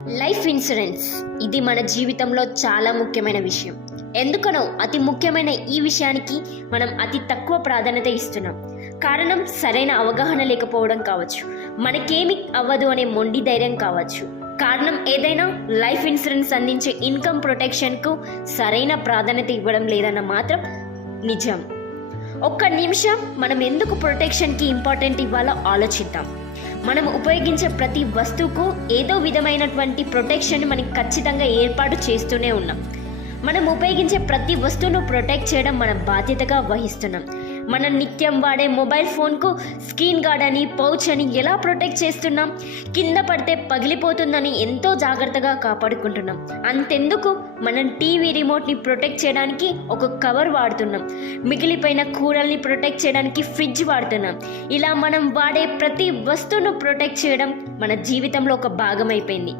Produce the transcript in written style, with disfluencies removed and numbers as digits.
Life insurance ఇది మన జీవితంలో చాలా ముఖ్యమైన విషయం. ఎందుకనో అతి ముఖ్యమైన ఈ విషయానికి మనం అతి తక్కువ ప్రాధాన్యత ఇస్తున్నాం. కారణం సరైన అవగాహన లేకపోవడం కావచ్చు, మనకేమి అవ్వదు అనే మొండి ధైర్యం కావచ్చు. కారణం ఏదైనా లైఫ్ ఇన్సూరెన్స్ అందించే ఇన్కమ్ ప్రొటెక్షన్కు సరైన ప్రాధాన్యత ఇవ్వడం లేదన్న మాత్రం నిజం. ఒక్క నిమిషం మనం ఎందుకు ప్రొటెక్షన్కి ఇంపార్టెంట్ ఇవ్వాలో ఆలోచిద్దాం. మనం ఉపయోగించే ప్రతి వస్తువుకు ఏదో విధమైనటువంటి ప్రొటెక్షన్ మనకి ఖచ్చితంగా ఏర్పాటు చేస్తూనే ఉన్నాం. మనం ఉపయోగించే ప్రతి వస్తువును ప్రొటెక్ట్ చేయడం మన బాధ్యతగా వహిస్తున్నాం. మనం నిత్యం వాడే మొబైల్ ఫోన్కు స్క్రీన్ గార్డ్ అని, పౌచ్ అని ఎలా ప్రొటెక్ట్ చేస్తున్నాం? కింద పడితే పగిలిపోతుందని ఎంతో జాగ్రత్తగా కాపాడుకుంటున్నాం. అంతెందుకు మనం టీవీ రిమోట్ని ప్రొటెక్ట్ చేయడానికి ఒక కవర్ వాడుతున్నాం. మిగిలిపోయిన కూరల్ని ప్రొటెక్ట్ చేయడానికి ఫ్రిడ్జ్ వాడుతున్నాం. ఇలా మనం వాడే ప్రతి వస్తువును ప్రొటెక్ట్ చేయడం మన జీవితంలో ఒక భాగం అయిపోయింది.